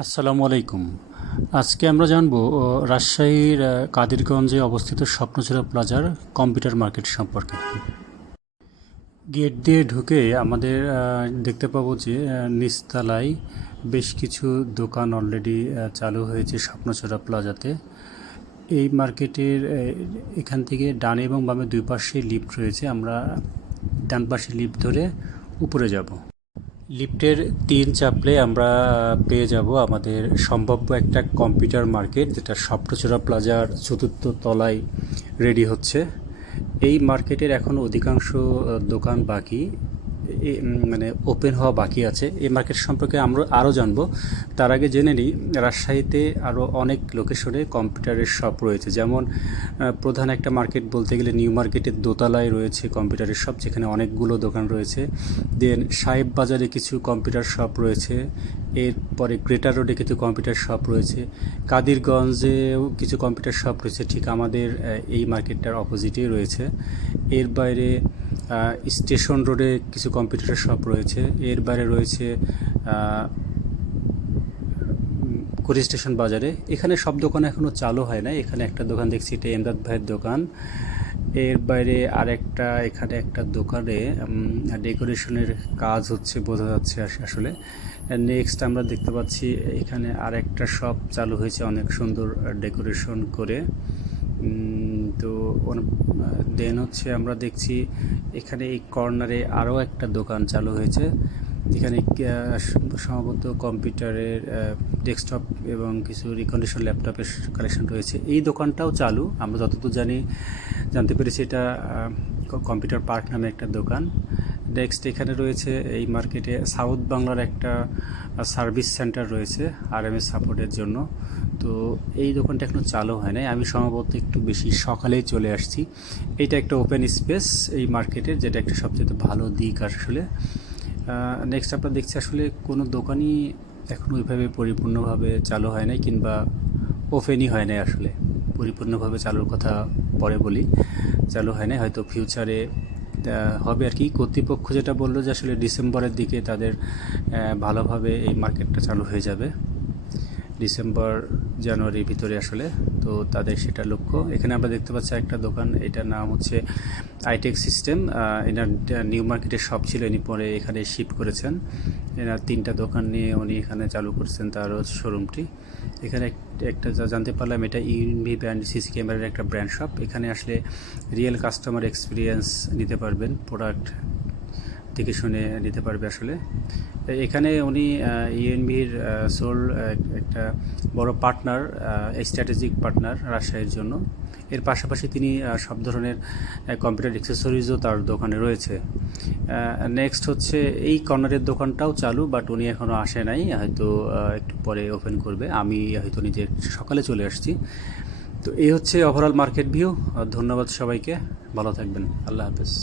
আসসালামু আলাইকুম। আজকে আমরা জানব রাজশাহীর কাদিরগঞ্জে অবস্থিত স্বপ্নচূড়া প্লাজার কম্পিউটার মার্কেট সম্পর্কে। গেট দিয়ে ঢুকে আমাদের দেখতে পাবো যে নিচতলায় বেশ কিছু দোকান অলরেডি চালু হয়েছে স্বপ্নচূড়া প্লাজাতে। এই মার্কেটের এখান থেকে ডানে এবং বামে দুই পাশে লিফট রয়েছে। আমরা ডান পাশে লিফট ধরে উপরে যাব। লিফটের ৩ চাপলে আমরা পেয়ে যাব আমাদের সম্ভাব্য একটা কম্পিউটার মার্কেট, যেটা স্বপ্নচূড়া প্লাজার চতুর্থ তলায় রেডি হচ্ছে। এই মার্কেটের এখনও অধিকাংশ দোকান বাকি, মানে ওপেন হওয়া বাকি আছে। এই মার্কেট সম্পর্কে আমরা আরও জানবো। তার আগে জেনে নিই, রাজশাহীতে আরও অনেক লোকেশনে কম্পিউটারের শপ রয়েছে। যেমন প্রধান একটা মার্কেট বলতে গেলে নিউ মার্কেটের দোতলায় রয়েছে কম্পিউটারের শপ, যেখানে অনেকগুলো দোকান রয়েছে। দেন সাহেব বাজারে কিছু কম্পিউটার শপ রয়েছে। এরপরে গ্রেটার রোডে কিছু কম্পিউটার শপ রয়েছে। কাদিরগঞ্জেও কিছু কম্পিউটার শপ রয়েছে, ঠিক আমাদের এই মার্কেটটার অপোজিটেই রয়েছে। এর বাইরে স্টেশন রোডে কিছু কম্পিউটার শপ রয়েছে। এর বাইরে রয়েছে কুড়ি স্টেশন বাজারে। এখানে সব দোকান এখনও চালু হয় না। এখানে একটা দোকান দেখছি, এটা এমদাদ ভাইয়ের দোকান। এর বাইরে আরেকটা, এখানে একটা দোকানে ডেকোরেশনের কাজ হচ্ছে বোঝা যাচ্ছে আসলে। নেক্সট আমরা দেখতে পাচ্ছি এখানে আরেকটা শপ চালু হয়েছে অনেক সুন্দর ডেকোরেশন করে। তো দেন হচ্ছে আমরা দেখছি এখানে এই কর্নারে আরও একটা দোকান চালু হয়েছে। এখানে সম্ভবত কম্পিউটারের ডেস্কটপ এবং কিছু রিকন্ডিশন ল্যাপটপের কালেকশন রয়েছে। এই দোকানটাও চালু, আমরা যতদূর জানতে পেরেছি এটা কম্পিউটার পার্ক নামে একটা দোকান। নেক্সট এখানে রয়েছে এই মার্কেটে সাউথ বাংলার একটা সার্ভিস সেন্টার রয়েছে আরএমএস সাপোর্টের জন্য। তো এই দোকানটা এখনও চালু হয় নাই। আমি সম্ভবত একটু বেশি সকালেই চলে আসছি। এইটা একটা ওপেন স্পেস এই মার্কেটের, যেটা একটা সবচেয়ে ভালো দিক আসলে। নেক্সট আমরা দেখছি আসলে কোনো দোকানই এখন ওইভাবে পরিপূর্ণভাবে চালু হয় নাই, কিংবা ওপেনই হয় নাই। আসলে পরিপূর্ণভাবে চালুর কথা পরে বলি, চালু হয় নাই, হয়তো ফিউচারে হবে আর কি। কর্তৃপক্ষ যেটা বললো যে আসলে ডিসেম্বরের দিকে তাদের ভালোভাবে এই মার্কেটটা চালু হয়ে যাবে, ডিসেম্বর জানুয়ারির ভিতরে আসলে। তো তাদের সেটা লক্ষ্য। এখানে আমরা দেখতে পাচ্ছি একটা দোকান, এটার নাম হচ্ছে আইটেক সিস্টেম। এনার নিউ মার্কেটের শপ ছিল, ইনি পরে এখানে শিফট করেছেন। এনার 3টা দোকান নিয়ে উনি এখানে চালু করছেন তার শোরুমটি। এখানে একটা যা জানতে পারলাম, এটা ইউএনভি ব্র্যান্ড সিসি ক্যামেরার একটা ব্র্যান্ড শপ। এখানে আসলে রিয়েল কাস্টমার এক্সপিরিয়েন্স নিতে পারবেন, প্রোডাক্ট দেখে শুনে নিতে পারবে আসলে। এখানে উনি ইউএনবির সোল একটা বড় পার্টনার, স্ট্র্যাটেজিক পার্টনার রাজশাহীর জন্য। এর পাশাপাশি তিনি সব ধরনের কম্পিউটার অ্যাক্সেসরিজও তার দোকানে রয়েছে। নেক্সট হচ্ছে এই কর্নারের দোকানটাও চালু, বাট উনি এখনও আসে নাই, হয়তো একটু পরে ওপেন করবে। আমি হয়তো নিজে সকালে চলে আসছি। তো এই হচ্ছে ওভারঅল মার্কেট ভিউ। ধন্যবাদ সবাইকে, ভালো থাকবেন, আল্লাহ হাফেজ।